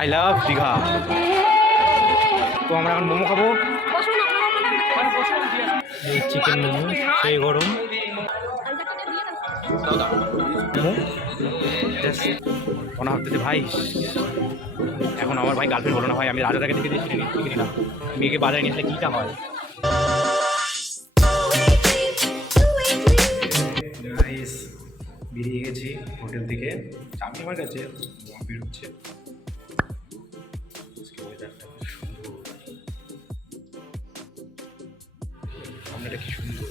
I love Digha. তো আমরা এখন মোমো খাবো, এই চিকেন মোমো, সেই গরম ওনা ভাবতেছে ভাই এখন আমার ভাই গার্লফ্রেন্ড হলো না ভাই, আমি রাজাটাকে দেখে দিয়েছি নিলাম, মেয়েকে বাজারে নিয়ে আসলে কীটা হয়। বেরিয়ে গেছি হোটেল থেকে, চাবি আমার কাছে বেরোচ্ছে। সামনেটা কি সুন্দর,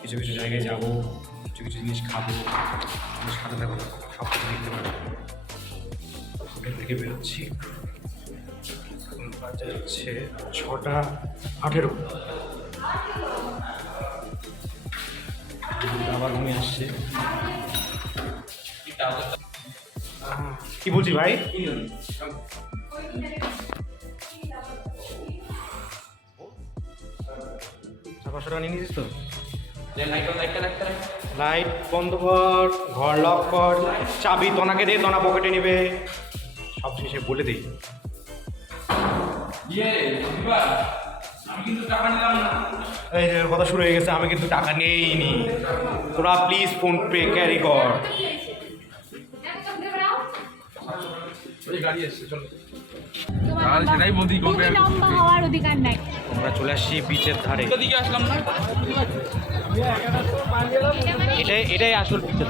কিছু কিছু জায়গায় যাবো, কিছু কিছু জিনিস খাবো, সাথে থাকবো, সব কিছু দেখতে পাবো। হোটেল থেকে বেরোচ্ছি, বাজে হচ্ছে 6:18। আবার ঘুমিয়ে আসছে। কি বলছি ভাই? 500 টাকা নিয়ে নিয়েছিস তো? লাইট বন্ধ কর, ঘর লক কর, চাবি তনাকে দে, তনা পকেটে নেবে, সব শেষে বলে দিই। এই যে কথা শুরু হয়ে গেছে, আমি কিন্তু টাকা নেইনি, তোরা প্লিজ ফোন পে ক্যারি কর। আমরা চলে আসছি বিচের ধারে, এটাই আসল বিচের,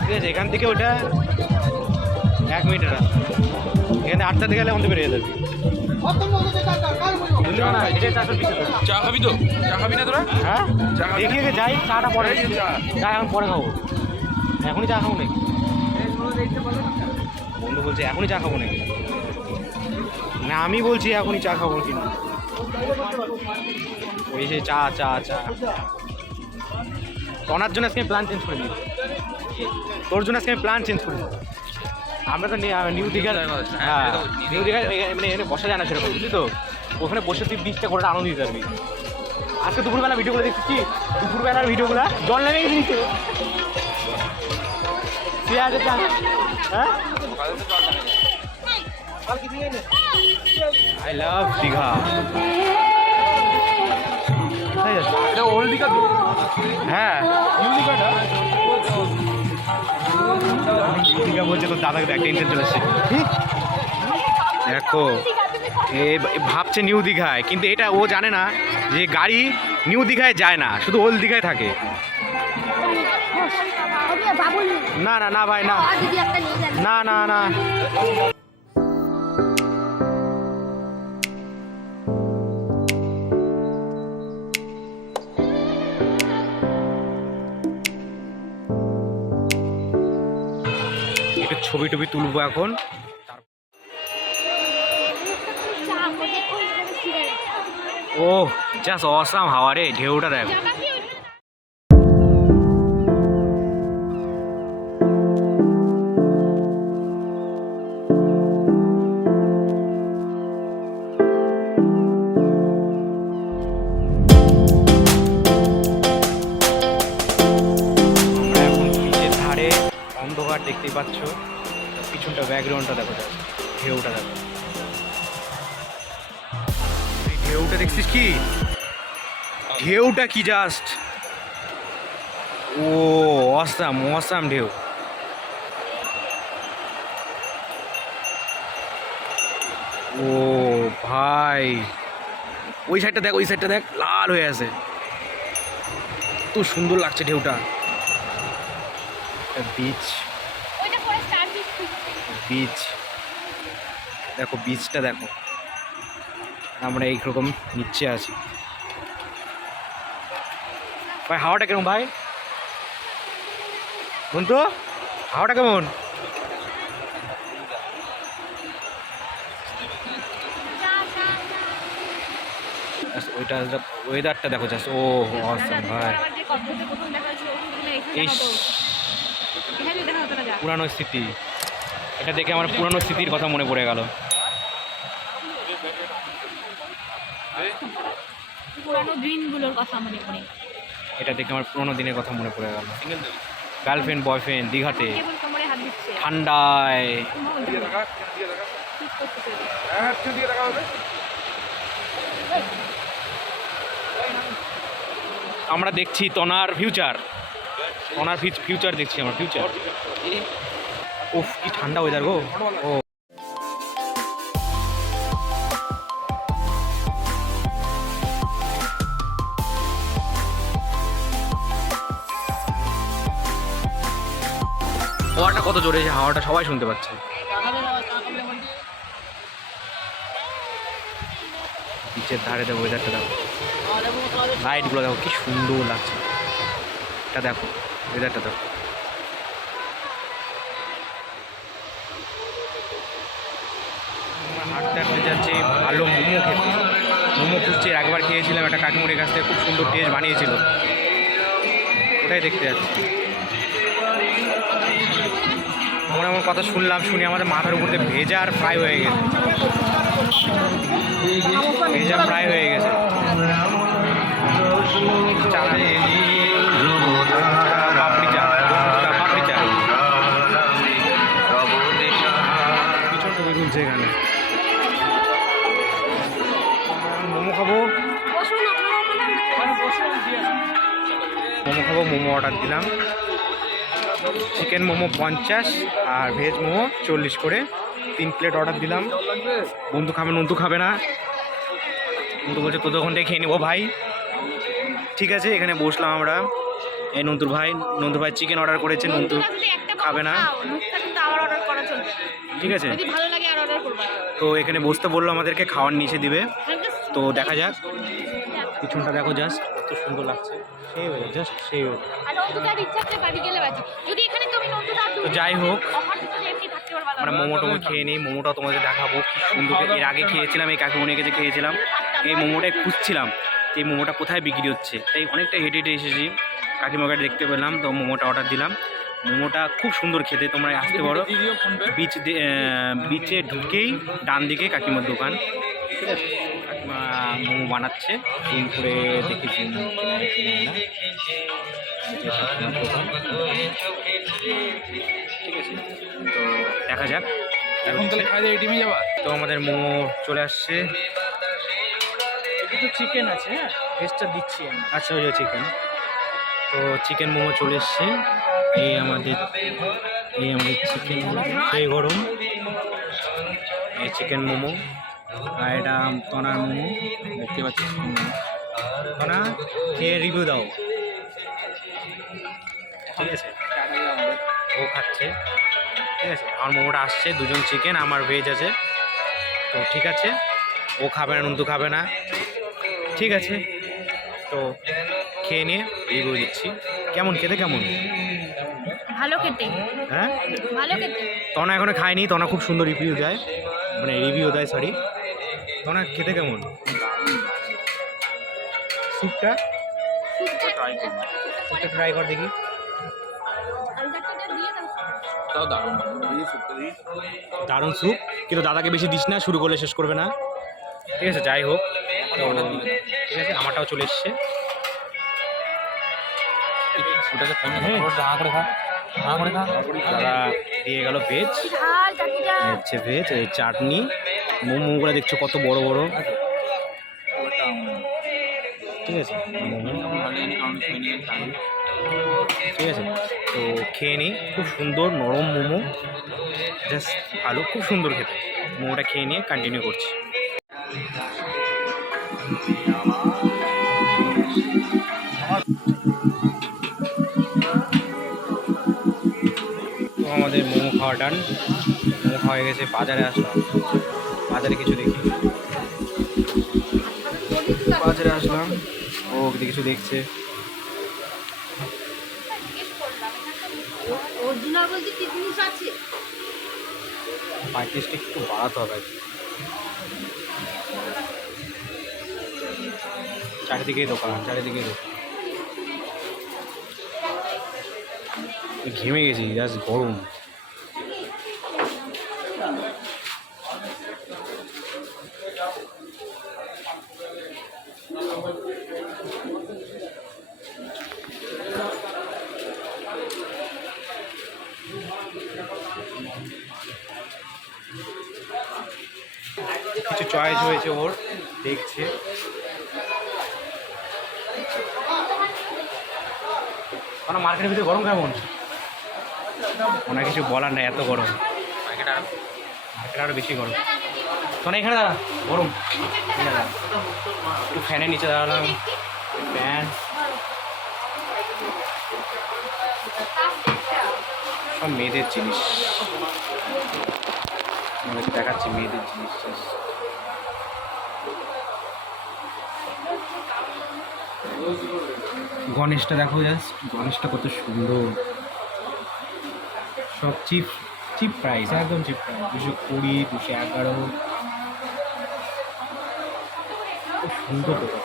ঠিক আছে? এখান থেকে ওটা 1 মিনিটের রাস্তা, এখানে 8টা থেকে গেলে আমাদের বেরিয়ে যাবে। চা খাবি তো? চা খাবি না তোরা? হ্যাঁ দেখি যাই, চাটা পরে, চা এখন পরে খাবো, এখনই চা খাবো নাকি? বন্ধু বলছে এখনই চা খাবো নাকি? না আমি বলছি এখনই চা খাবো কিনা। ওই যে চা চা চা ওনার জন্য আজকে প্ল্যান চেঞ্জ করে দিই, তোর জন্য আজকে প্ল্যান চেঞ্জ করে দিই। আমরা তো নিউ দীঘার, হ্যাঁ নিউ দীঘার মানে এখানে বসা যায় না সেরকম, বুঝলি তো? ওখানে বসে তুই বিচটা করে আনন্দ দিতে পারবি। আজকে দুপুরবেলা ভিডিওগুলো দেখছিস কি? দুপুরবেলার ভিডিওগুলো জল নেমে গেছে, হ্যাঁ I love Digha. Old Digha তো? হ্যাঁ নিউ দীঘাটা দীঘা বলছে, তো দাদাকে একটা টেনশন চলে আসছে। দেখো এ ভাবছে নিউ দীঘায়, কিন্তু এটা ও জানে না যে গাড়ি নিউ দীঘায় যায় না, শুধু ওল্ড দীঘায় থাকে। না না না ভাই না না না না একটু ছবি টবি তুলবো এখন। ও জাস্ট অসাম হাওয়া রে, ঢেউটা দেখো। অন্ধকার দেখতেই পাচ্ছ, পিছনটা ব্যাকগ্রাউন্ডটা দেখো, ঢেউটা দেখো, ঢেউটা দেখছিস কি? ঢেউটা কি জাস্ট ও অসাম অসাম ঢেউ। ও ভাই ওই সাইডটা দেখ, ওই সাইডটা দেখ, লাল হয়ে আছে, তো সুন্দর লাগছে ঢেউটা। বিচ বিচ দেখো, বিচটা দেখো, আমরা এইরকম নিচে আছি। ভাই হাওয়াটা কেমন ভাই? বন্ধু হাওয়াটা কেমন? ওইটা ওয়েদারটা দেখো জাস্ট, ও অসাম ভাই। ইস পুরানো স্মৃতি, এটা দেখে আমার পুরানো স্মৃতির কথা মনে পড়ে গেল। পুরানো দিনগুলোর কথা মনে পড়ে। এটা দেখে আমার পুরোনো দিনের কথা মনে পড়ে গেল। গার্লফ্রেন্ড বয়ফ্রেন্ড দীঘাতে কেবল কোমরে হাত দিচ্ছে ঠান্ডায়। ঠিক করতে পেরে। আমরা দেখছি তনার ফিউচার, তনার ফিউচার দেখছি আমরা, ফিউচার। উফ কি ঠান্ডা ওয়েদার গো। ও হাওয়াটা কত জোরে, হাওয়াটা সবাই শুনতে পাচ্ছে। বিচের ধারে দেখো ওয়েদারটা, দেখো লাইটগুলো দেখো কি সুন্দর লাগছে। এটা দেখো ওয়েদারটা দেখো। হাঁটতে হাঁটতে যাচ্ছি ভালো মোমো খেতে। মোমো খুঁজছি, একবার খেয়েছিলাম একটা কাকিমুড়ির কাছ থেকে, খুব সুন্দর টেস্ট বানিয়েছিল, ওটাই দেখতে যাচ্ছি। এমন এমন কথা শুনলাম, শুনি আমাদের মাথার উপর দিয়ে ভেজা আর ফ্রাই হয়ে গেছে, ভেজা ফ্রাই হয়ে গেছে। পাপড়ি চা, পাপড়ি চা পিছন ছবি তুলছে এখানে। মোমো খাবো, মোমো খাবো, মোমো অর্ডার দিলাম। চিকেন মোমো 50 আর ভেজ মোমো 40 করে 3 প্লেট অর্ডার দিলাম। বন্ধু খাবে, নন্দু খাবে না। নন্দু বলছে তোদের ওখানটায় খেয়ে নেবো ভাই। ঠিক আছে, এখানে বসলাম আমরা। এই নন্দুর ভাই চিকেন অর্ডার করেছে, নন্দু খাবে না। ঠিক আছে, তো এখানে বসতে বললো আমাদেরকে, খাওয়ার নিচে দিবে। তো দেখা যাক, পিছনটা দেখো জাস্ট কত সুন্দর লাগছে, সেই হয়ে জাস্ট সেই হয়ে। তো যাই হোক, আমরা মোমো টোমো খেয়ে নিই, মোমোটাও তোমাদের দেখাবো কি সুন্দর। এর আগে খেয়েছিলাম, এই কাকিমণির কাছে খেয়েছিলাম, এই মোমোটাই খুঁজছিলাম যে এই মোমোটা কোথায় বিক্রি হচ্ছে, তাই অনেকটা হেঁটে হেঁটে এসেছি, কাকিমাকে দেখতে পেলাম, তো মোমোটা অর্ডার দিলাম। মোমোটা খুব সুন্দর খেতে, তোমরা আসতে পারো। বিচে ঢুকেই ডান দিকে কাকিমার দোকান, ঠিক আছে। কাকিমা মোমো বানাচ্ছে, জুম করে দেখি জুম না, কাকিমার দোকান, ঠিক আছে। তো দেখা যাক, এখন তাহলে খাই দিয়ে টিমে যাবা। তো আমাদের মোমো চলে আসছে। একটু চিকেন আছে, হ্যাঁ ভেজটা দিচ্ছি আমি। আচ্ছা ওই চিকেন, তো চিকেন মোমো চলে এসছে। এই আমাদের চিকেন সেই গরম, এই চিকেন মোমো। আর এটা তনার মোমো, দেখতে পাচ্ছি। তনা খেয়ে রিভিউ দাও, ঠিক আছে। ও খাচ্ছে, ঠিক আছে। আমার মোমোটা আসছে, দুজন চিকেন, আমার ভেজ আছে। তো ঠিক আছে, ও খাবে না, নন্দু খাবে না, ঠিক আছে। তো খেয়ে নিয়ে রিভিউ দিচ্ছি, কেমন খেতে, কেমন ভালো খেতে, হ্যাঁ ভালো খেতে। তনা এখনো খায়নি, তনা খুব সুন্দর রিভিউ দেয়, মানে রিভিউ দেয়, সরি। তনা খেতে কেমন? স্যুপটা ট্রাই কর দেখি। তাও দারুণ। দারুণ স্যুপ, কিন্তু দাদাকে বেশি দিস না, শুরু করলে শেষ করবে না, ঠিক আছে। যাই হোক, তো ঠিক আছে, আমারটাও চলে এসছে। ওটাকে হাঁ করে খা, হাঁ করে খা। দাদা দিয়ে গেল ভেজ, হচ্ছে ভেজ, এই চাটনি, মোমোগুলো দেখছো কত বড় বড়, ঠিক আছে। মোমো ঠিক আছে, তো খেয়ে নিই। খুব সুন্দর নরম মোমো, জাস্ট ভালো, খুব সুন্দর খেতে। মোমোটা খেয়ে নিয়ে কন্টিনিউ করছি। তো আমাদের মোমো খাওয়া ডান, মোমো খাওয়া হয়ে গেছে। বাজারে আসলাম, বাজারে কিছু দেখি, বাজারে আসলাম, ও কিছু দেখছে। অরিজিনাল বলতে কি জিনিস আছে? 35টা একটু বাড়াতে হবে, চারিদিকেই দোকান, চারিদিকেই দোকান। ঘেমে গেছি, জাস্ট গরম। চয়েস হয়েছে ওর, দেখছে। কারণ মার্কেটের ভিতরে গরম কেমন? ওনার কিছু বলার নাই, এত গরম মার্কেট, আরও বেশি গরম। শোনা এখানে দাঁড়া, গরম। একটু ফ্যানের নিচে দাঁড়ালাম, ফ্যান সব মেয়েদের জিনিস, দেখাচ্ছি মেয়েদের জিনিস। গণেশটা দেখো, জাস্ট গণেশটা কত সুন্দর, সব চিপ চিপ প্রাইস, একদম চিপ প্রাইস, 220, 211, খুব সুন্দর দোকান।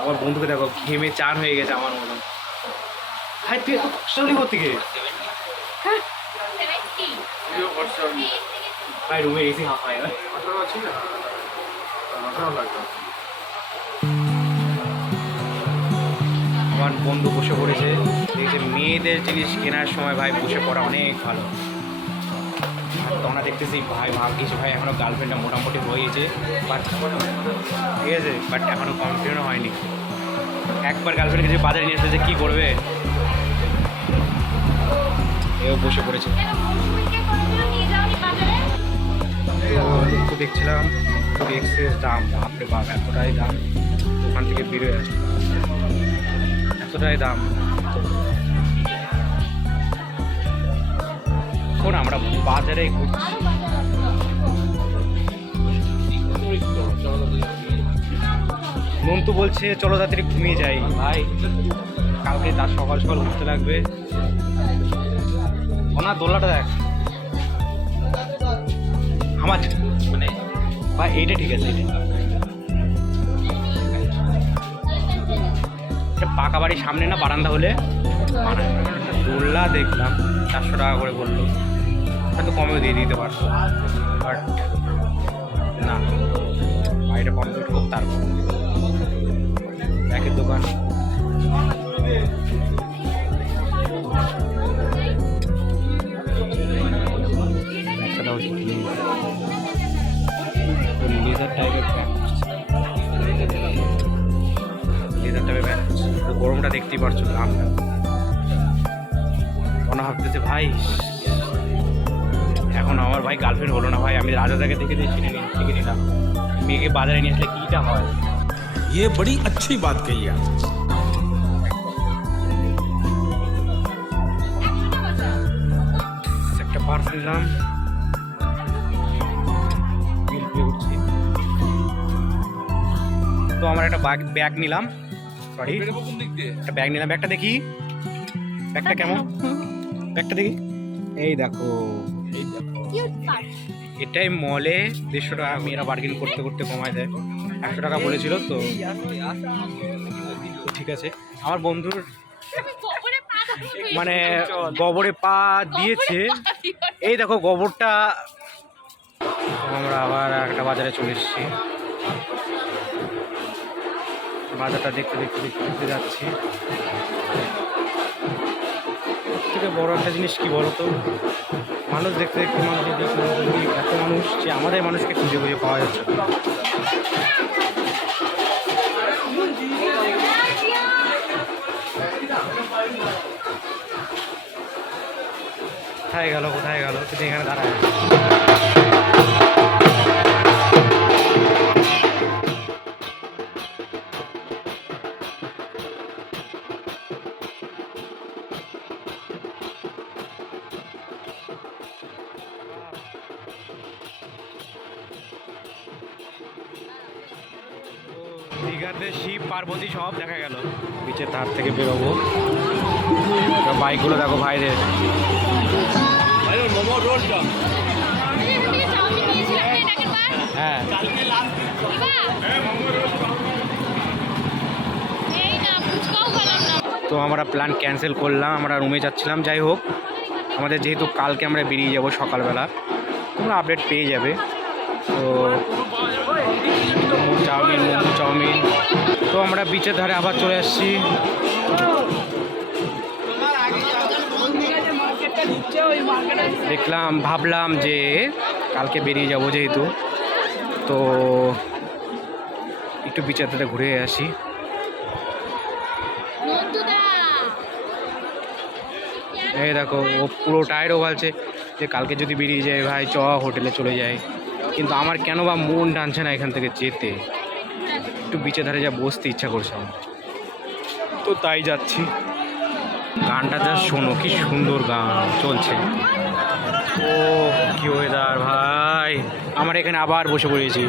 আমার বন্ধুকে দেখো ঘেমে চান হয়ে গেছে আমার মতন। ভাই তুই এত কষ্টলি করতে গিয়ে ভাই রুমে এসি হাফ হয় আমার বন্ধু বসে পড়েছে, দেখছে মেয়েদের জিনিস কেনার সময় ভাই বসে পড়া অনেক ভালো। তোমরা দেখতেছি ভাই ভাবছি ভাই এখনও গার্লফ্রেন্ডটা মোটামুটি হয়েছে, বাট ঠিক আছে, বাট এখনও কমপ্লিটও হয়নি। একবার গার্লফ্রেন্ডকে যে বাজারে নিয়ে আসতে যে কী করবে, এও বসে পড়েছে। তো দেখছিলাম খুবই এক্সেস দাম, বাপরে বাপ এতটাই দাম, ওখান থেকে বেরোয় আসছে এতটাই দাম। এখন আমরা বাজারে ঘুরছি, নন্তু বলছে চলো তাড়াতাড়ি ঘুমিয়ে যাই। ভাই কালকে তার সকাল সকাল উঠতে লাগবে। ওনার দোলনাটা দেখ আমার, মানে ভাই এইটা ঠিক আছে, এটা পাকা বাড়ির সামনে না বারান্দা হলে বানায়। দোলনা দেখলাম 400 টাকা করে বললো, হয়তো কমেও দিয়ে দিতে পারতো, বাট না, বাড়িটা কমপ্লিট হোক তারপর। ব্যাগের দোকান, ব্যাগটা হচ্ছে লেদার টাইপের ব্যাগ, লেদার টাইপের ব্যাগ। গরমটা দেখতেই পারছো, দামটা মনে ভাবতেছে ভাই এখন আমার ভাই গার্লফ্রেন্ড হলো না ভাই, আমি রাজাদাকে দেখে শিখে নিলাম মেয়েকে বাজারে নিয়ে আসলে কীটা হয়। ये बड़ी अच्छी बात कही आप। একটা পার্স নিলাম, বিল পে করছি। তো আমার একটা ব্যাগ নিলাম, সরি একটা ব্যাগ নিলাম। ব্যাগটা দেখি, ব্যাগটা কেমন, ব্যাগটা দেখি, এই দেখো এটাই মলে 150 টাকা, মেয়েরা বার্গেন করতে করতে কমায় দেয়। 100 টাকা বলেছিল তো ঠিক আছে। আমার বন্ধুর মানে গোবরে পা দিয়েছে, এই দেখো গোবরটা। আমরা আবার একটা বাজারে চলে এসেছি, বাজারটা দেখতে দেখতে দেখতে দেখতে যাচ্ছি। থেকে বড় একটা জিনিস কি বলো তো, মানুষ দেখতে দেখতে মানুষের দেখতে এত মানুষ যে আমাদের মানুষকে খুঁজে খুঁজে পাওয়া যাচ্ছে। কোথায় গেল কিন্তু এখানে দাঁড়ায়। দীঘাতে শিব পার্বতী সব দেখা গেল। বিচের ধার থেকে বেরোবো, বাইকগুলো দেখো ভাইদের। হ্যাঁ তো আমরা প্ল্যান ক্যান্সেল করলাম, আমরা রুমে যাচ্ছিলাম। যাই হোক আমাদের যেহেতু কালকে আমরা বেরিয়ে যাব সকালবেলা, তোমরা আপডেট পেয়ে যাবে। তো চাউমিন তো আমরা বিচের ধারে আবার চলে আসছি। ভাবলাম যে কালকে বেরিয়ে যাব যেহেতু, তো একটু বিচারটাতে ঘুরে আসি। নন্দুদা এই দেখো ও পুরো টায়ারও বলছে যে কালকে যদি বেরিয়ে যায় ভাই চ হোটেলে চলে যায়, কিন্তু আমার কেন বা মন টানছে না এখান থেকে যেতে, একটু বিচে ধারে যা বসতে ইচ্ছা করছে আমার, তো তাই যাচ্ছি। গানটা যা শোনো, কি সুন্দর গান চলছে। ও কি ওয়েদার ভাই, আমার এখানে আবার বসে পড়েছি।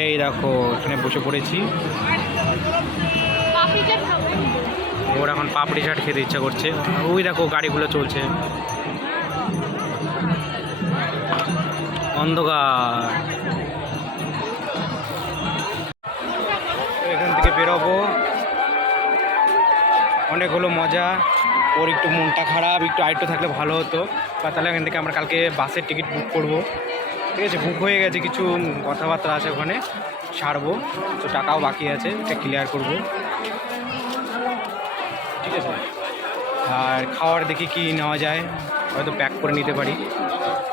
এই দেখো এখানে বসে পড়েছি, পাপড়ি চাট খাবো। ওর এখন পাপড়ি চাট খেতে ইচ্ছা করছে। ওই দেখো গাড়িগুলো চলছে, অন্ধকার। এখান থেকে বেরোবো, অনেক হলো মজা। ওর একটু মনটা খারাপ, একটু আরেকটু থাকলে ভালো হতো, বা তাহলে এখান থেকে আমরা কালকে বাসের টিকিট বুক করবো। ঠিক আছে, বুক হয়ে গেছে, কিছু কথাবার্তা আছে ওখানে ছাড়বো, তো টাকাও বাকি আছে, এটা ক্লিয়ার করবো। ঠিক আছে, আর খাওয়ার দেখি কি নেওয়া যায়, হয়তো প্যাক করে নিতে পারি।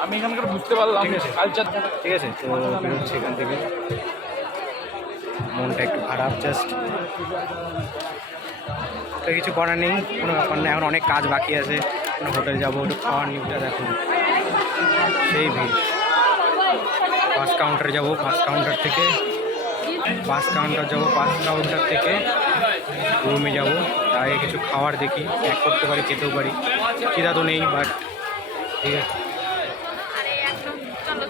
আমি এখানকার বুঝতে পারলাম ঠিক আছে কালচার। ঠিক আছে, তো বেরোচ্ছি এখান থেকে, মনটা একটু খারাপ জাস্ট, তো কিছু করার নেই, কোনো ব্যাপার নেই, এখন অনেক কাজ বাকি আছে। কোনো হোটেল যাবো, একটু খাওয়ার নিউজটা দেখুন, সেই ভিড়। ফার্স্ট কাউন্টারে যাবো, ফার্স্ট কাউন্টার থেকে রুমে যাবো। তার আগে কিছু খাওয়ার দেখি, প্যাক করতে পারি, খেতেও পারি, খিদা তো নেই, বাট ঠিক আছে। আরে একদম চলো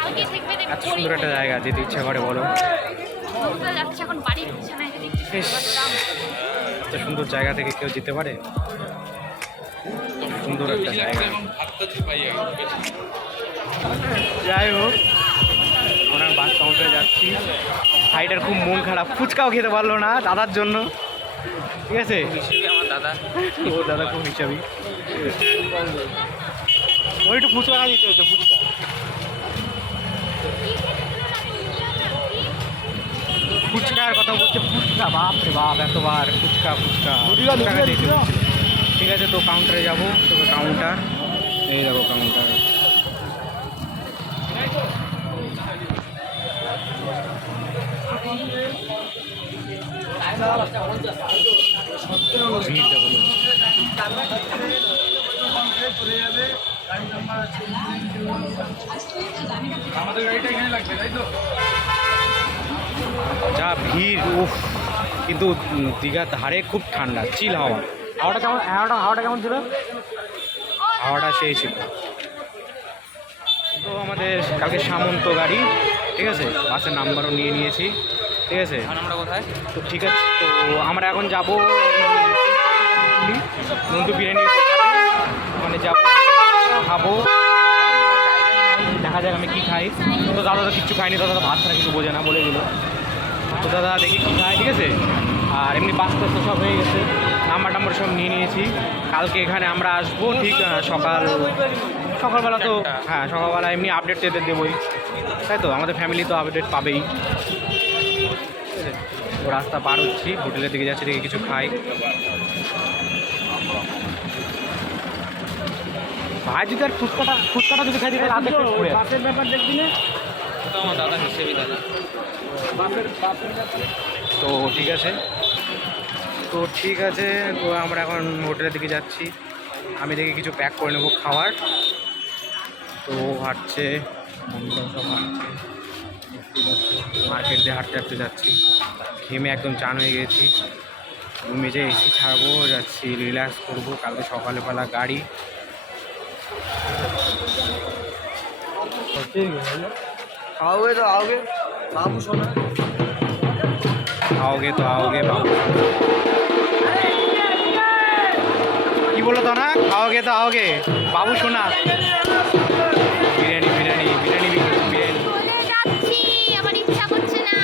কালকে দেখবে দেখবে এত সুন্দর একটা জায়গা, যেতে ইচ্ছা করে বলো। নন্দুদা যাচ্ছে এখন বাড়ির বিছানায় দেখতে। ইস, এত সুন্দর জায়গা থেকে কেউ যেতে পারে? সুন্দর একটা জায়গা। যাই হোক, আমরা বাস কাউন্টারে যাচ্ছি। ভাইটার খুব মন খারাপ, ফুচকাও খেতে পারলো না দাদার জন্য। ঠিক আছে, আমার দাদা ও দাদা খুব হিসাবি, ওই একটু ফুচকা দিতে হতো, ফুচকা। ফুচকার কথা বলছে, ফুচকা, বাপ রে বাপ, এতবার ফুচকা ফুচকা ফুচকা দিতে হচ্ছে। ঠিক আছে, তো কাউন্টারে যাবো, তো কাউন্টার, এই দেখো কাউন্টার। ভিড় দেখো। আমাদের গাড়িটা এখানে লাগবে তাই তো? যা ভিড়, উফ। কিন্তু দীঘার ধারে খুব ঠান্ডা, চিল হাওয়া। হাওয়াটা কেমন ছিল? হাওয়াটা সেই ছিল। তো আমাদের কালকে সামন্ত গাড়ি, ঠিক আছে, বাসের নাম্বারও নিয়ে নিয়েছি। ঠিক আছে, এখন আমরা কোথায়? তো ঠিক আছে, তো আমরা এখন যাবো নন্দু বিরিয়ানি, মানে যাবো, খাবো, দেখা যাক আমি কী খাই। তো দাদা তো কিচ্ছু খাইনি, দাদা ভাত ছাড়া কিছু বোঝে না, বলে দিল। তো দাদা দেখি কী খায়, ঠিক আছে। আর এমনি বাস টাস তো সব হয়ে গেছে, নাম্বার সব নিয়ে নিয়েছি। কালকে এখানে আমরা আসবো ঠিক সকালবেলা, তো হ্যাঁ সকালবেলা এমনি আপডেট এদের দেবোই, তাই তো, আমাদের ফ্যামিলি তো আপডেট পাবেই। ঠিক আছে, তো রাস্তা পার হচ্ছি, হোটেলের দিকে যাচ্ছি, দেখি কিছু খাই। ভাই যদি আর ফুচকাটা যদি খাই দিতে বাসের ব্যাপার দেখবি না, তো আমার দাদা হিসেবে দাদা। তো ঠিক আছে, তো আমরা এখন হোটেলের দিকে যাচ্ছি। আমি দেখি কিছু প্যাক করে নেবো খাওয়ার। তো হাঁটছে, সব হাঁটছে, মার্কেট দিয়ে হাঁটতে যাচ্ছি। ঘেমে একদম চান হয়ে গেছি, রুমে যে এসি ছাড়বো, যাচ্ছি রিল্যাক্স করবো। কালকে সকালবেলা গাড়ি। आओगे तो आओगे बाबू सोना आओगे बाबू। কি বলো তো না, খাওগে তো आओगे বাবু সোনা। বিরিয়ানি চলে যাচ্ছি, আমার ইচ্ছা করছে না।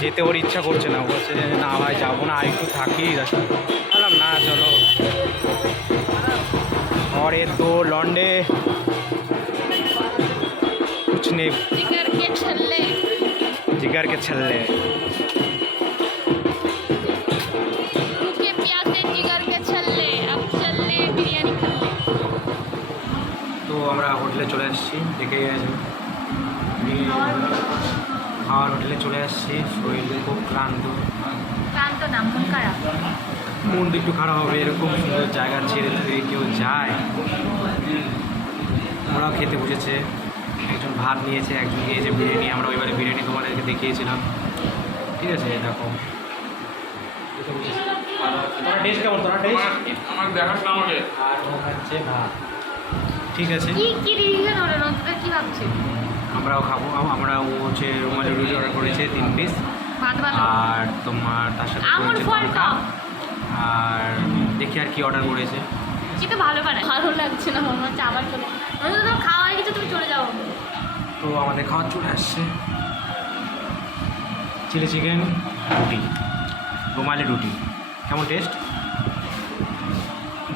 যেতে ওর ইচ্ছা করছে না, ও বলছে না ভাই যাবো না, আর একটু থাকি। বললাম না চলো। और ये दो लौंडे कुछ नहीं, जिगर के छल्ले भूखे प्यासे जिगर के छल्ले, अब चल ले बिरयानी। আমরা হোটেলে চলে আসছি, দেখে গেছি খাওয়ার হোটেলে চলে আসছি। শরীর খুব ক্লান্ত, ক্লান্ত না, মন খারাপ। মন একটু খারাপ হবে, এরকম সুন্দর জায়গা ছেড়ে যদি কেউ যায়। ওরাও খেতে বসেছে, একজন ভাত নিয়েছে, একজন নিয়েছে বিরিয়ানি। আমরা ওইবারে বিরিয়ানি তোমাদেরকে দেখিয়েছিলাম, ঠিক আছে। দেখো তোরা টেস্ট কেমন, তোরা টেস্ট আমার দেখার না আমাকে আর ও খাচ্ছে ভাত, ঠিক আছে। কি ডিসিশন হলো নতুন, কি ভাবছিস? আমরাও খাবো। আমরাও হচ্ছে রুমালি রুটি অর্ডার করেছে 3 পিস, ভাত ভালো, আর তোমার তার সাথে আঙুর করেছে ফল তড়কা। খাও। আর দেখি আর কি অর্ডার করেছে। কিন্তু ভালো বানায়, ভালো লাগছে না, মনে হচ্ছে আবার চলে নতুন। তো খাওয়া হয়ে গেছে, তুমি চলে যাও। তো আমাদের খাওয়া চলে আসছে, চিলি চিকেন, রুটি, রুমালি রুটি। কেমন টেস্ট?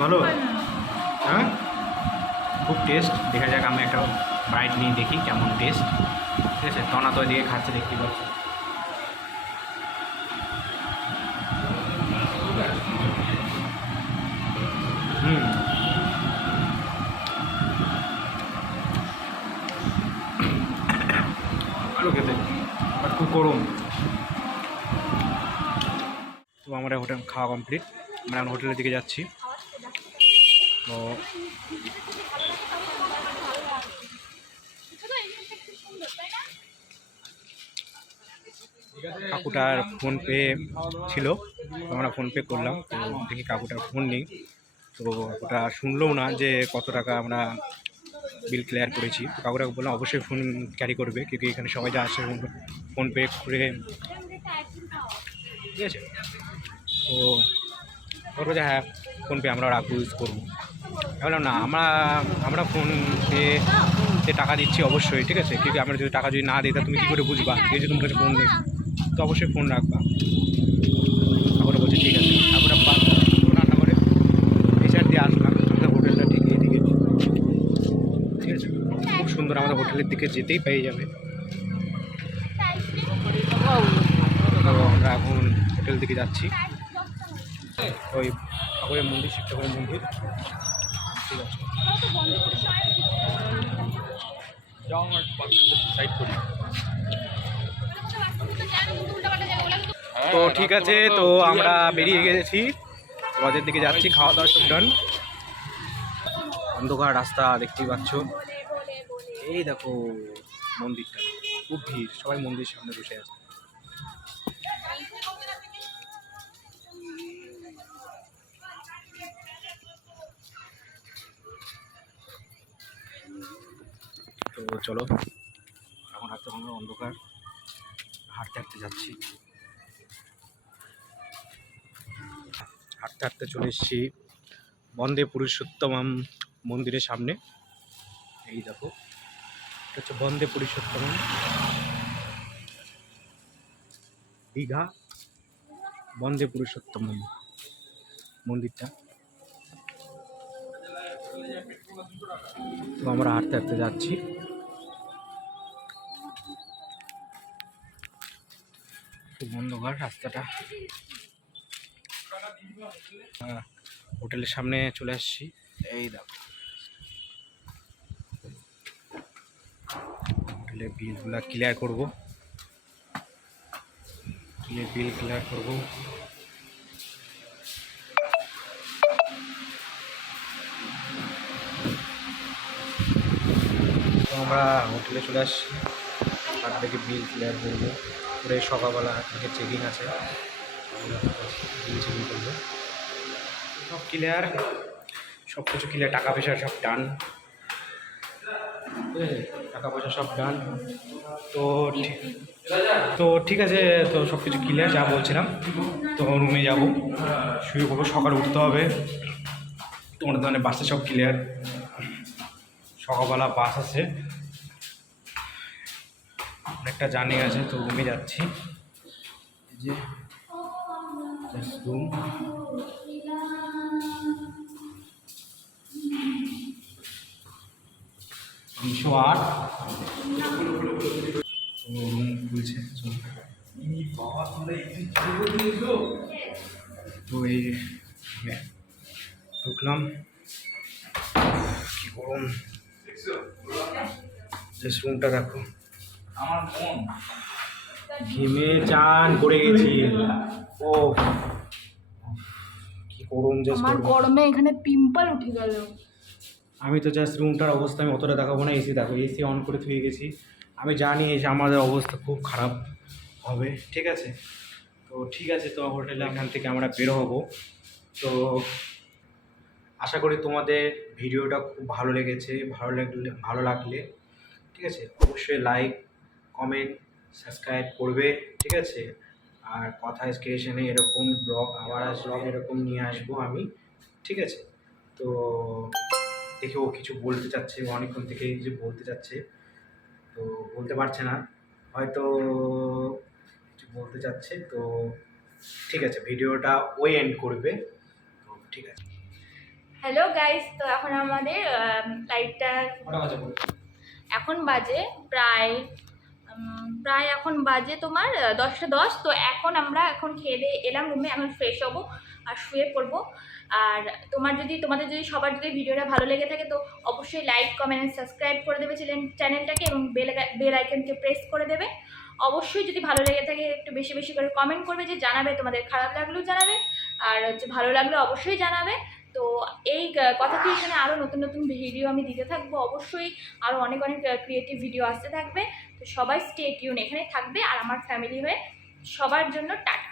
ভালো, হ্যাঁ খুব টেস্ট। দেখা যাক, আমি একটা বাইট নিয়ে দেখি কেমন টেস্ট, ঠিক আছে। তনা তো এদিকে খাচ্ছে, দেখতে পাচ্ছি। ভালো খেতে, বাট খুব গরম। তো আমরা হোটেল খাওয়া কমপ্লিট, আমরা এখন হোটেলের দিকে যাচ্ছি। তো কাকুটার ফোনপে ছিল, তো আমরা ফোনপে করলাম। তো দেখি কাকুটার ফোন নেই, তো কাকুটা শুনলেও না যে কত টাকা আমরা বিল ক্লিয়ার করেছি। তো কাকুটাকে বললাম অবশ্যই ফোন ক্যারি করবে, কিন্তু এখানে সবাই যা আসে ফোনপে করে, ঠিক আছে। তো বলবো যে হ্যাঁ ফোনপে আমরা রাখবো, ইউজ করবো। বললাম না, আমরা ফোনপেতে টাকা দিচ্ছি অবশ্যই, ঠিক আছে। কিন্তু আমরা যদি টাকা যদি না দিই তা তুমি কী করে বুঝবা যে তোমার কাছে ফোন নেই? তো অবশ্যই ফোন রাখবা। কাকুরা বলছে ঠিক আছে। কাকুরা রান্না করে এই সাইড দিয়ে আসলাম, আমাদের হোটেলটা ঠিক এইদিকে, ঠিক আছে। খুব সুন্দর, আমাদের হোটেলের দিকে যেতেই পেয়ে যাবে। তো আমরা এখন হোটেল দিকে যাচ্ছি, ওই ঠাকুরের মন্দির, শিব ঠাকুরের মন্দির, ঠিক আছে। সাইড করি। তো ঠিক আছে, তো আমরা বেরিয়ে গেছি, লজের দিকে যাচ্ছি। খাওয়া দাওয়া সব ডান। অন্ধকার রাস্তা দেখতেই পাচ্ছ। এই দেখো মন্দিরটা, খুব ভিড়, সবাই মন্দিরের সামনে বসে আছে। তো চলো, এখন রাতে আমরা অন্ধকার হাঁটতে হাঁটতে যাচ্ছি। হাঁটতে হাঁটতে চলে এসেছি বন্দে পুরুষোত্তমম মন্দিরের সামনে। এই দেখো, এটা হচ্ছে বন্দে পুরুষোত্তমম, দীঘা বন্দে পুরুষোত্তমম মন্দিরটা। তো আমরা হাঁটতে হাঁটতে যাচ্ছি। খুব অন্ধকার রাস্তাটা। হোটেলের সামনে চলে আসছি, এই দেখো হোটেলের বিলগুলো ক্লিয়ার করবো, বিল ক্লিয়ার করবো। তো আমরা হোটেলে চলে আসছি, তার থেকে বিল ক্লিয়ার করবো। পুরো সকালবেলা থেকে চেকিং আছে, বিল চেকিং করবো। সব ক্লিয়ার, সব কিছু ক্লিয়ার, টাকা পয়সা সব ডান, টাকা পয়সা সব ডান। তো ঠিক আছে, তো সব কিছু ক্লিয়ার যা বলছিলাম। তো রুমে যাবো, শুয়ে পড়বো, সকালে উঠতে হবে। তোমার দোকানে বাসে সব ক্লিয়ার, সকালবেলা বাস আছে, অনেকটা জার্নি আছে। তো রুমে যাচ্ছি, যে রুম। দুশো 8 রুম খুলছে। তো এই ঢুকলাম, কি গরম, জাস্ট রুমটা দেখো, আমার মন ঘেমে চান করে গেছি। ও কি গরম জাস্ট। আমার গরমে এখানে পিম্পল উঠে গেল। আমি তো জাস্ট রুমটার অবস্থা আমি অতটা দেখাবো না। এসি দেখো, এসি অন করে থুয়ে গেছি। আমি জানি এসে আমাদের অবস্থা খুব খারাপ হবে, ঠিক আছে? তো ঠিক আছে, তো হোটেলে এখান থেকে আমরা বের হবো। তো আশা করি তোমাদের ভিডিওটা খুব ভালো লেগেছে। ভালো লাগলে ঠিক আছে অবশ্যই লাইক, কমেন্ট, সাবস্ক্রাইব করবে, ঠিক আছে? আর কথা ক্রিয়েশনে এরকম ব্লগ, আবার ব্লগ এরকম নিয়ে আসবো আমি, ঠিক আছে? তো দেখে ও কিছু বলতে চাচ্ছে, ও অনেকক্ষণ থেকে কিছু বলতে চাচ্ছে, তো বলতে পারছে না, হয়তো কিছু বলতে চাচ্ছে। তো ঠিক আছে, ভিডিওটা ওই এন্ড করবে। তো ঠিক আছে। হ্যালো গাইস, তো এখন আমাদের লাইটটা এখন বাজে প্রায় এখন বাজে তোমার 10:10। তো এখন আমরা খেয়ে দিয়ে এলাম রুমে, এখন ফ্রেশ হবো আর শুয়ে পড়বো। আর তোমাদের যদি সবার যদি ভিডিওটা ভালো লেগে থাকে তো অবশ্যই লাইক, কমেন্ট, সাবস্ক্রাইব করে দেবে চ্যানেলটাকে, এবং বেল আইকনকে প্রেস করে দেবে। অবশ্যই যদি ভালো লেগে থাকে একটু বেশি বেশি করে কমেন্ট করবে, যে জানাবে তোমাদের খারাপ লাগলেও জানাবে, আর ভালো লাগলে অবশ্যই জানাবে। তো এই কথাটি এখানে আরও নতুন নতুন ভিডিও আমি দিতে থাকবো, অবশ্যই আরও অনেক অনেক ক্রিয়েটিভ ভিডিও আসতে থাকবে। তো সবাই স্টে টিউন এখানে থাকবে, আর আমার ফ্যামিলি হয়ে সবার জন্য টাটা।